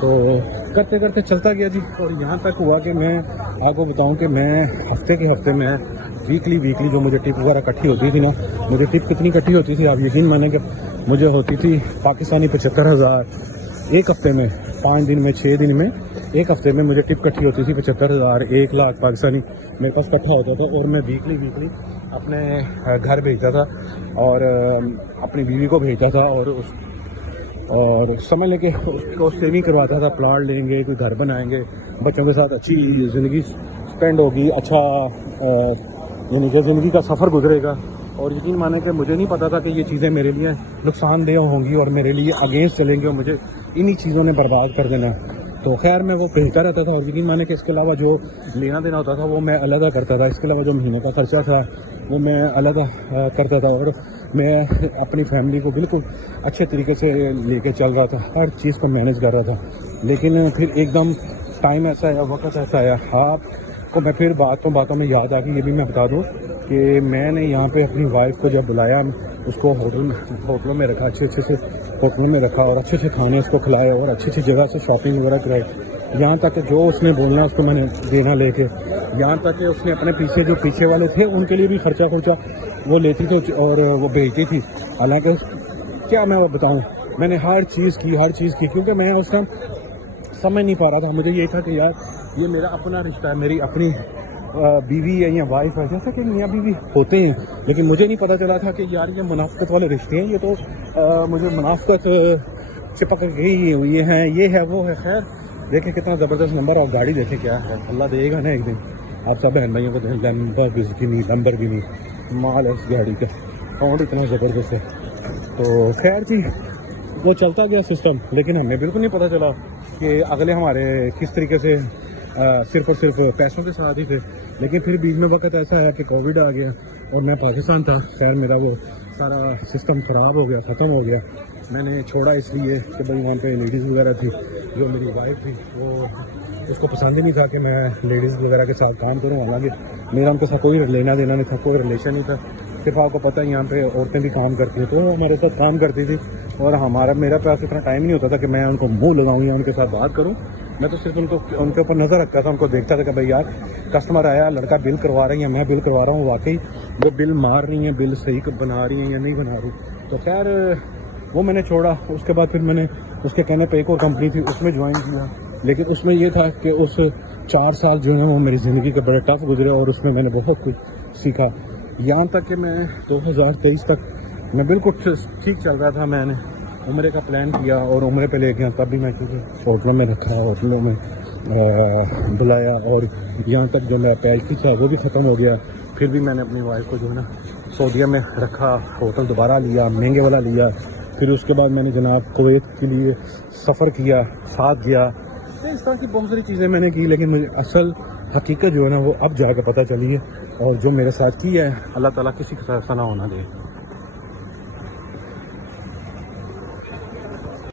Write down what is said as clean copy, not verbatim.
تو کرتے کرتے چلتا گیا جی، اور یہاں تک ہوا کہ میں آپ کو بتاؤں کہ میں ہفتے کے ہفتے میں ویکلی جو مجھے ٹپ وغیرہ اکٹھی ہوتی تھی نا، مجھے ٹپ کتنی اکٹھی ہوتی تھی آپ یقین مانیں کہ مجھے ہوتی تھی پاکستانی 75,000 ایک ہفتے میں، 5 دن میں 6 دن میں، ایک ہفتے میں مجھے ٹپ اکٹھی ہوتی تھی 75,000 1 لاکھ پاکستانی میرے پاس اکٹھا ہوتا تھا، اور میں ویکلی اپنے گھر بھیجتا تھا اور اپنی بیوی کو بھیجتا تھا، اور سمجھ لیں کہ اس کو سیونگ کرواتا تھا، پلاٹ لیں گے، کوئی گھر بنائیں گے، بچوں کے ساتھ اچھی زندگی سپینڈ ہوگی، اچھا یعنی کہ زندگی کا سفر گزرے گا. اور یقین مانیں کہ مجھے نہیں پتا تھا کہ یہ چیزیں میرے لیے نقصان دہ ہوں گی اور میرے لیے اگینسٹ چلیں گے اور مجھے انہی چیزوں نے برباد کر دینا. تو خیر میں وہ بھیجتا رہتا تھا، اور یقین مانیں کہ اس کے علاوہ جو لینا دینا ہوتا تھا وہ میں علیحدہ کرتا تھا، اس کے علاوہ جو مہینے کا خرچہ تھا وہ میں علیحدہ کرتا تھا، اور میں اپنی فیملی کو بالکل اچھے طریقے سے لے کے چل رہا تھا، ہر چیز کو مینیج کر رہا تھا. لیکن پھر ایک دم ٹائم ایسا آیا، وقت ایسا آیا، آپ کو میں پھر باتوں میں یاد آ گئی، یہ بھی میں بتا دوں کہ میں نے یہاں پہ اپنی وائف کو جب بلایا، اس کو ہوٹلوں میں رکھا، اچھے سے ہوٹلوں میں رکھا، اور اچھے کھانے اس کو کھلائے، اور اچھی جگہ سے شاپنگ وغیرہ کرائی، یہاں تک کہ جو اس نے بولنا اس کو میں نے دینا لے کے، یہاں تک کہ اس نے اپنے پیچھے والے تھے ان کے لیے بھی خرچہ وہ لیتی تھی اور وہ بھیجتی تھی. حالانکہ کیا میں بتاؤں، میں نے ہر چیز کی کیونکہ میں اس ٹائم سمجھ نہیں پا رہا تھا. مجھے یہ تھا کہ یار یہ میرا اپنا رشتہ ہے، میری اپنی بیوی ہے یا وائف ہے، جیسا کہ میاں بیوی ہوتے ہیں، لیکن مجھے نہیں پتا چلا تھا کہ یار یہ منافقت والے رشتے ہیں، یہ تو مجھے منافقت چپک گئی ہوئی ہیں، یہ ہے وہ ہے. خیر دیکھیں کتنا زبردست نمبر، اور گاڑی دیکھیں کیا ہے، اللہ دے گا نا ایک دن آپ سب بہن بھائیوں کو دیں. لمبرگینی مال ہے اس گاڑی کا، ساؤنڈ اتنا زبردست ہے. تو خیر جی وہ چلتا گیا سسٹم، لیکن ہمیں بالکل نہیں پتہ چلا کہ اگلے ہمارے کس طریقے سے صرف اور صرف پیسوں کے ساتھ ہی تھے. لیکن پھر بیچ میں وقت ایسا ہے کہ کووڈ آ گیا اور میں پاکستان تھا. خیر میرا وہ سارا سسٹم خراب ہو گیا، ختم ہو گیا. میں نے چھوڑا اس لیے کہ بھائی وہاں پہ لیڈیز وغیرہ تھی، جو میری وائف تھی وہ اس کو پسند ہی نہیں تھا کہ میں لیڈیز وغیرہ کے ساتھ کام کروں. حالانکہ میرا ان کے ساتھ کوئی لینا دینا نہیں تھا، کوئی ریلیشن نہیں تھا. صرف آپ کو پتہ ہے یہاں پہ عورتیں بھی کام کرتی ہیں، تو وہ ہمارے ساتھ کام کرتی تھی، اور میرا پاس اتنا ٹائم نہیں ہوتا تھا کہ میں ان کو منہ لگاؤں یا ان کے ساتھ بات کروں. میں تو صرف ان کے اوپر نظر رکھتا تھا، ان کو دیکھتا تھا کہ بھائی یار کسٹمر آیا، لڑکا بل کروا رہی ہیں، میں بل کروا رہا ہوں، واقعی وہ بل مار رہی ہیں، بل صحیح بنا رہی ہیں یا نہیں بنا رہی. تو خیر وہ میں نے چھوڑا. اس کے بعد پھر میں نے اس کے کہنے پہ ایک اور کمپنی تھی اس میں جوائن کیا، لیکن اس میں یہ تھا کہ اس 4 سال جو ہے وہ میری زندگی کے بڑے ٹف گزرے، اور اس میں نے بہت کچھ سیکھا. یہاں تک کہ میں 2023 تک میں بالکل ٹھیک چل رہا تھا. میں نے عمرے کا پلان کیا اور عمرے پہ لے گیا، تب بھی میں کیونکہ ہوٹلوں میں رکھا، ہوٹلوں میں بلایا، اور یہاں تک جو میرا پیکج تھا وہ بھی ختم ہو گیا. پھر بھی میں نے اپنی وائف کو جو ہے نا سعودیہ میں رکھا، ہوٹل دوبارہ لیا، مہنگے والا لیا. پھر اس کے بعد میں نے جناب کویت کے لیے سفر کیا، ساتھ گیا. اس طرح کی بہت ساری چیزیں میں نے کی، لیکن مجھے اصل حقیقت جو ہے نا وہ اب جا کے پتہ چلی ہے. اور جو میرے ساتھ کی ہے اللہ تعالیٰ کسی کے ساتھ ایسا نہ ہونا دے.